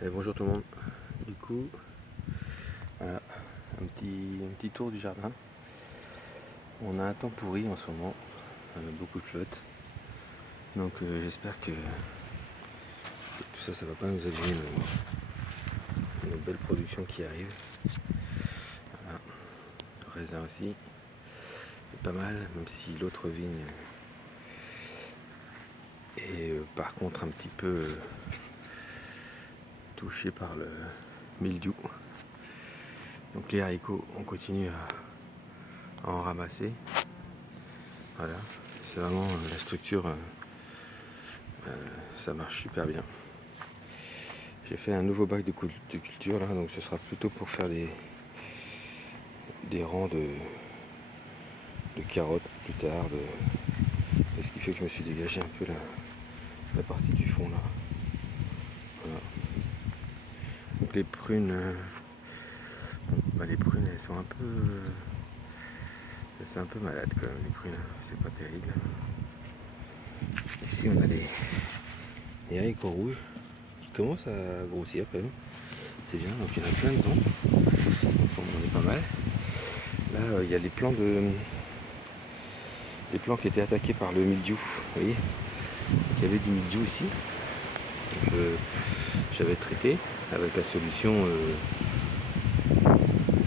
Et bonjour tout le monde. Du coup, voilà, un petit tour du jardin. On a un temps pourri en ce moment, beaucoup de flotte. Donc j'espère que tout ça, ça va pas nous abîmer nos belles productions qui arrivent. Voilà. Le raisin aussi est pas mal, même si l'autre vigne est par contre un petit peu touchée par le mildiou. Donc les haricots, on continue à en ramasser. Voilà, c'est vraiment la structure, ça marche super bien. J'ai fait un nouveau bac de culture là, donc ce sera plutôt pour faire des rangs de carottes plus tard. Et ce qui fait que je me suis dégagé un peu la partie du fond là. Voilà. Donc les prunes, les prunes elles sont un peu, c'est un peu malade quand même les prunes, c'est pas terrible. Ici on a les haricots rouges qui commencent à grossir quand même. C'est bien, donc il y en a plein dedans. Donc on est pas mal. Là il y a les plants qui étaient attaqués par le mildiou. Vous voyez, il y avait du mildiou ici. J'avais traité avec la solution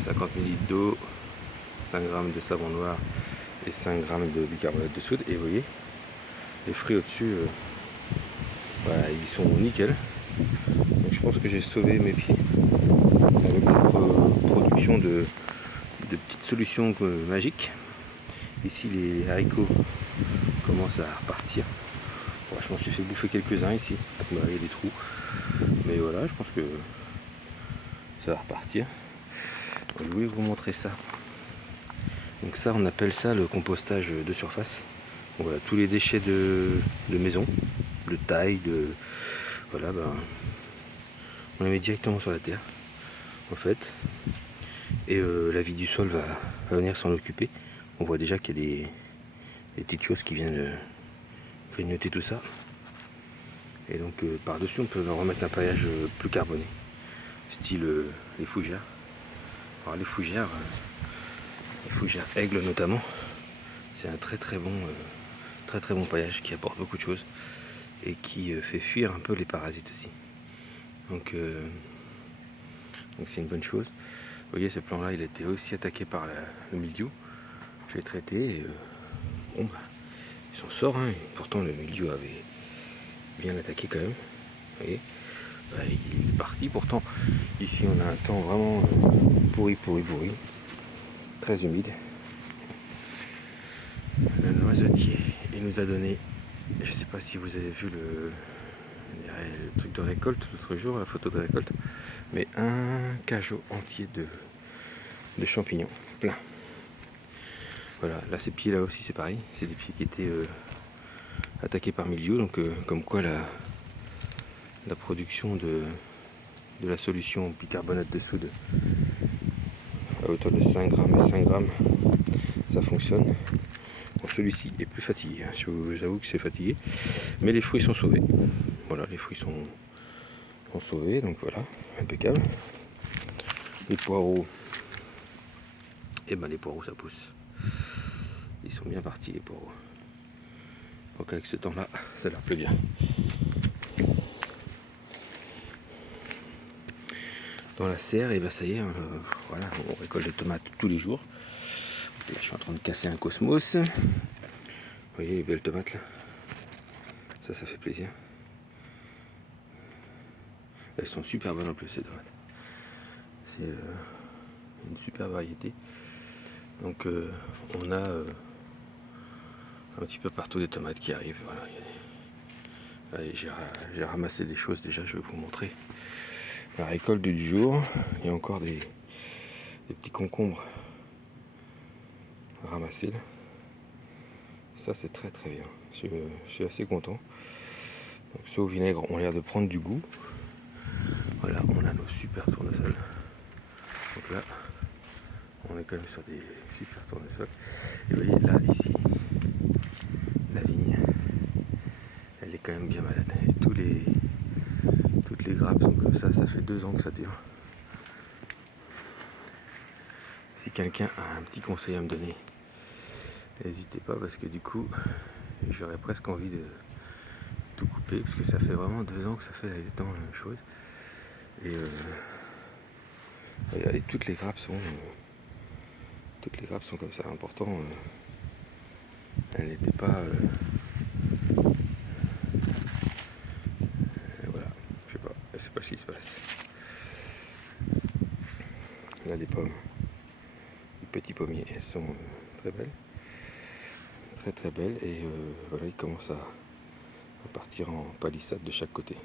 50 ml d'eau, 5 g de savon noir et 5 g de bicarbonate de soude. Et vous voyez, les fruits au-dessus, voilà, ils sont nickel. Donc je pense que j'ai sauvé mes pieds avec cette production de petites solutions magiques. Ici les haricots commencent à repartir. Bon, je m'en suis fait bouffer quelques-uns ici. Il y a des trous. Mais voilà, je pense que ça va repartir. Donc, je voulais vous montrer ça. Donc ça, on appelle ça le compostage de surface. Donc, voilà, tous les déchets de maison, de taille, voilà, on les met directement sur la terre, en fait. Et la vie du sol va venir s'en occuper. On voit déjà qu'il y a des petites choses qui viennent grignoter tout ça. Et donc par-dessus, on peut remettre un paillage plus carboné, style les fougères. Alors les fougères aigles notamment, c'est un très bon paillage qui apporte beaucoup de choses et qui fait fuir un peu les parasites aussi. Donc c'est une bonne chose. Vous voyez, ce plan-là, il a été aussi attaqué par le mildiou. Je l'ai traité et bon, il s'en sort. Hein. Pourtant, le mildiou avait bien attaqué quand même. Vous voyez, il est parti. Pourtant, ici, on a un temps vraiment pourri, très humide. Le noisetier, il nous a donné, je ne sais pas si vous avez vu le truc de récolte l'autre jour, la photo de récolte, mais un cajot entier de champignons, plein. Voilà, là ces pieds là aussi c'est pareil, c'est des pieds qui étaient attaqués par mildiou, donc comme quoi la production de la solution bicarbonate de soude à hauteur de 5 grammes et 5 grammes, ça fonctionne. Bon, celui-ci est plus fatigué, hein. J'avoue que c'est fatigué, mais les fruits sont sauvés. Voilà, les fruits sont sauvés, donc voilà, impeccable. Les poireaux, et les poireaux ça pousse. Ils sont bien partis les poireaux. Donc avec ce temps-là, ça leur plaît bien. Dans la serre, et ça y est, voilà, on récolte des tomates tous les jours. Là, je suis en train de casser un cosmos. Vous voyez les belles tomates là, ça fait plaisir. Elles sont super bonnes en plus ces tomates. C'est une super variété. Donc on a un petit peu partout des tomates qui arrivent. Voilà. J'ai ramassé des choses déjà, je vais vous montrer. La récolte du jour, il y a encore des petits concombres ramassés là. Ça c'est très bien, je suis assez content. Donc ceux au vinaigre ont l'air de prendre du goût. Voilà, on a nos super tournesols. Donc là, on est quand même sur des super tournesols. Et vous voyez là, ici, la vigne, elle est quand même bien malade. Et toutes les les grappes sont comme ça fait 2 ans que ça dure. Si quelqu'un a un petit conseil à me donner, n'hésitez pas, parce que du coup j'aurais presque envie de tout couper, parce que ça fait vraiment 2 ans que ça fait la même chose. Et regardez, toutes les grappes sont comme ça. Important, elles n'étaient pas voilà, je sais pas ce qui se passe. Là, les pommes, les petits pommiers, elles sont très belles, très belles, et voilà, ils commencent à partir en palissade de chaque côté.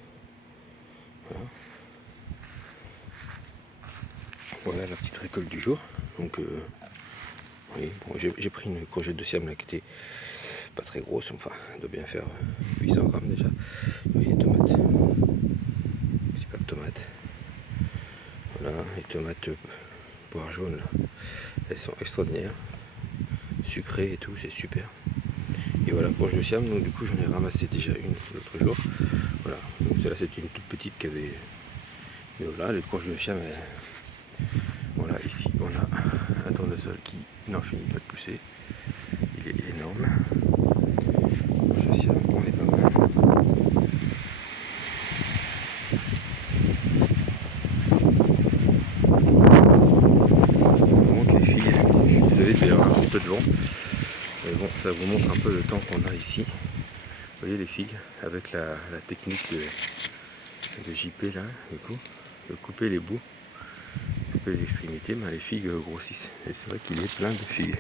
Voilà la petite récolte du jour. Donc oui, bon, j'ai pris une courgette de Siam là, qui était pas très grosse, enfin elle doit bien faire 800 grammes déjà. Vous voyez, tomates, super tomates. Voilà, les tomates poires jaunes là, elles sont extraordinaires, sucrées et tout, c'est super. Et voilà, courge de Siam, donc du coup j'en ai ramassé déjà une l'autre jour. Voilà, donc celle-là c'était une toute petite qui avait. Mais voilà, les courges de Siam, voilà, ici on a un tournesol qui n'en finit pas de pousser. Il est énorme. Courge de Siam, on est pas mal. On monte les figues. Je suis désolé, il va y avoir un petit peu de vent. Mais bon, ça vous montre un peu le temps qu'on a ici. Vous voyez les figues avec la technique de JP là, du coup, de couper les bouts, couper les extrémités, ben les figues grossissent. Et c'est vrai qu'il est plein de figues.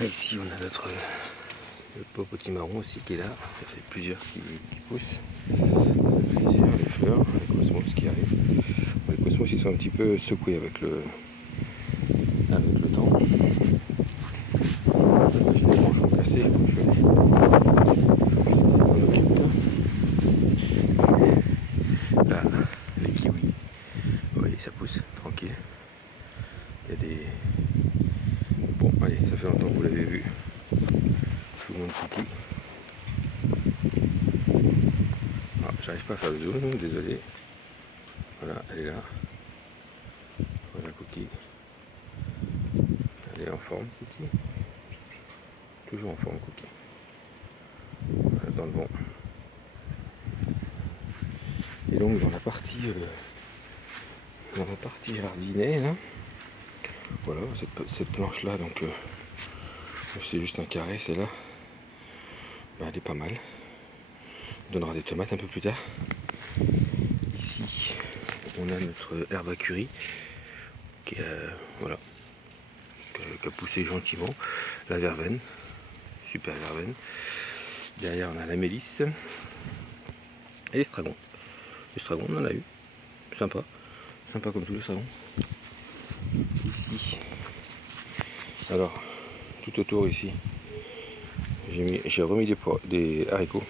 Et ici on a notre beau petit marron aussi qui est là. Ça fait plusieurs qui poussent. Plusieurs, les fleurs, les cosmos qui arrivent. Bon, les cosmos ils sont un petit peu secoués avec le temps. J'ai des branches cassées, je vais là, les kiwis, vous voyez, ça pousse tranquille. Il y a des. Bon, allez, ça fait longtemps que vous l'avez vu. Je vous montre Cookie. Ah, j'arrive pas à faire le zoom, désolé. Voilà, elle est là. Voilà Cookie. Elle est en forme, Cookie. Toujours en forme, Cookie. Voilà, dans le vent. Et donc dans la partie jardinée, là, voilà, cette planche là, donc c'est juste un carré, celle-là, ben, elle est pas mal. On donnera des tomates un peu plus tard. Ici, on a notre herbe à curry qui voilà, qui a poussé gentiment. La verveine, super verveine. Derrière, on a la mélisse et l'estragon. L'estragon, on en a eu, sympa comme tous les estragons. Ici, alors tout autour ici, j'ai remis des haricots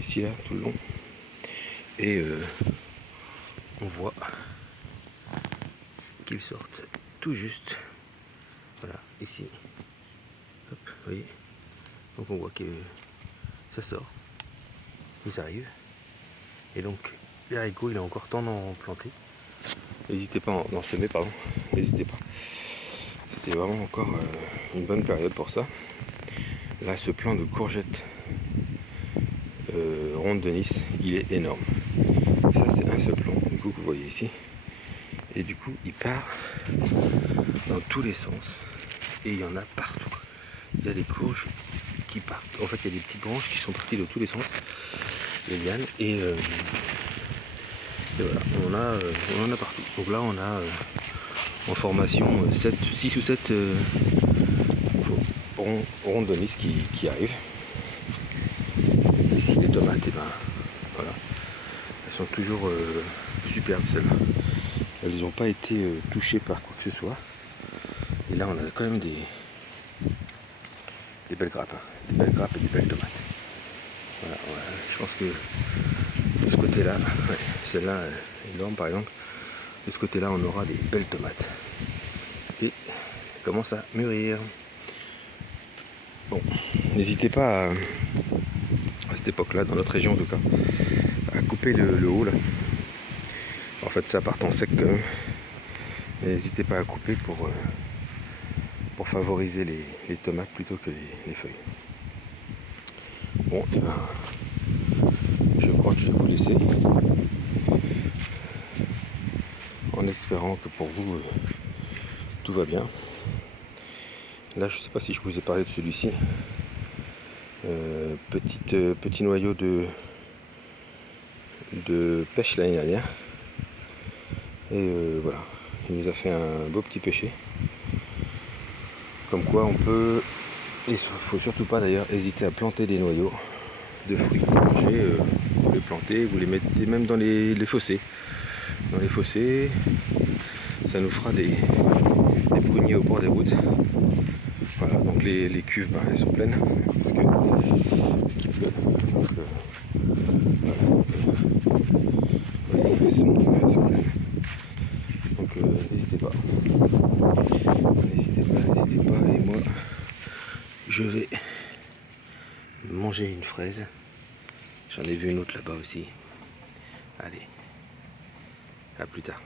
ici là tout le long, et on voit qu'ils sortent tout juste, voilà, ici, hop, vous voyez, donc on voit que ça sort, ils arrivent, et donc les haricots, il est encore temps d'en planter. N'hésitez pas d'en semer, pardon, n'hésitez pas, c'est vraiment encore une bonne période pour ça. Là, ce plant de courgettes ronde de Nice, il est énorme. Ça, c'est un seul plant, du coup, que vous voyez ici. Et du coup, il part dans tous les sens. Et il y en a partout. Il y a des courges qui partent. En fait, il y a des petites branches qui sont parties de tous les sens. Les lianes. Et voilà, on en a partout. Donc là, on a en formation 6 ou 7 rondes de Nice qui arrivent. Ici, les tomates, et ben voilà, elles sont toujours superbes, celles-là. Elles n'ont pas été touchées par quoi que ce soit. Et là, on a quand même des belles grappes, hein. Des belles grappes et des belles tomates. Voilà, je pense que de ce côté-là, ouais, celle-là est énorme par exemple. De ce côté-là, on aura des belles tomates. Et elles commencent à mûrir. Bon, n'hésitez pas à cette époque-là, dans notre région en tout cas, à couper le haut là. En fait ça part en sec quand même. Mais n'hésitez pas à couper pour favoriser les tomates plutôt que les feuilles. Bon, et ben, je crois que je vais vous laisser. En espérant que pour vous, tout va bien. Là, je ne sais pas si je vous ai parlé de celui-ci. Petit noyau de pêche l'année dernière. Et voilà, il nous a fait un beau petit pêché. Comme quoi on peut, et il faut surtout pas d'ailleurs hésiter à planter des noyaux de fruits. Vous les plantez, vous les mettez même dans les fossés. Dans les fossés, ça nous fera des pruniers au bord des routes. Voilà, donc les cuves, bah, elles sont pleines parce qu'il pleut. Donc, voilà, elles sont pleines. Donc n'hésitez pas. N'hésitez pas. Et moi, je vais manger une fraise. J'en ai vu une autre là-bas aussi. Allez, à plus tard.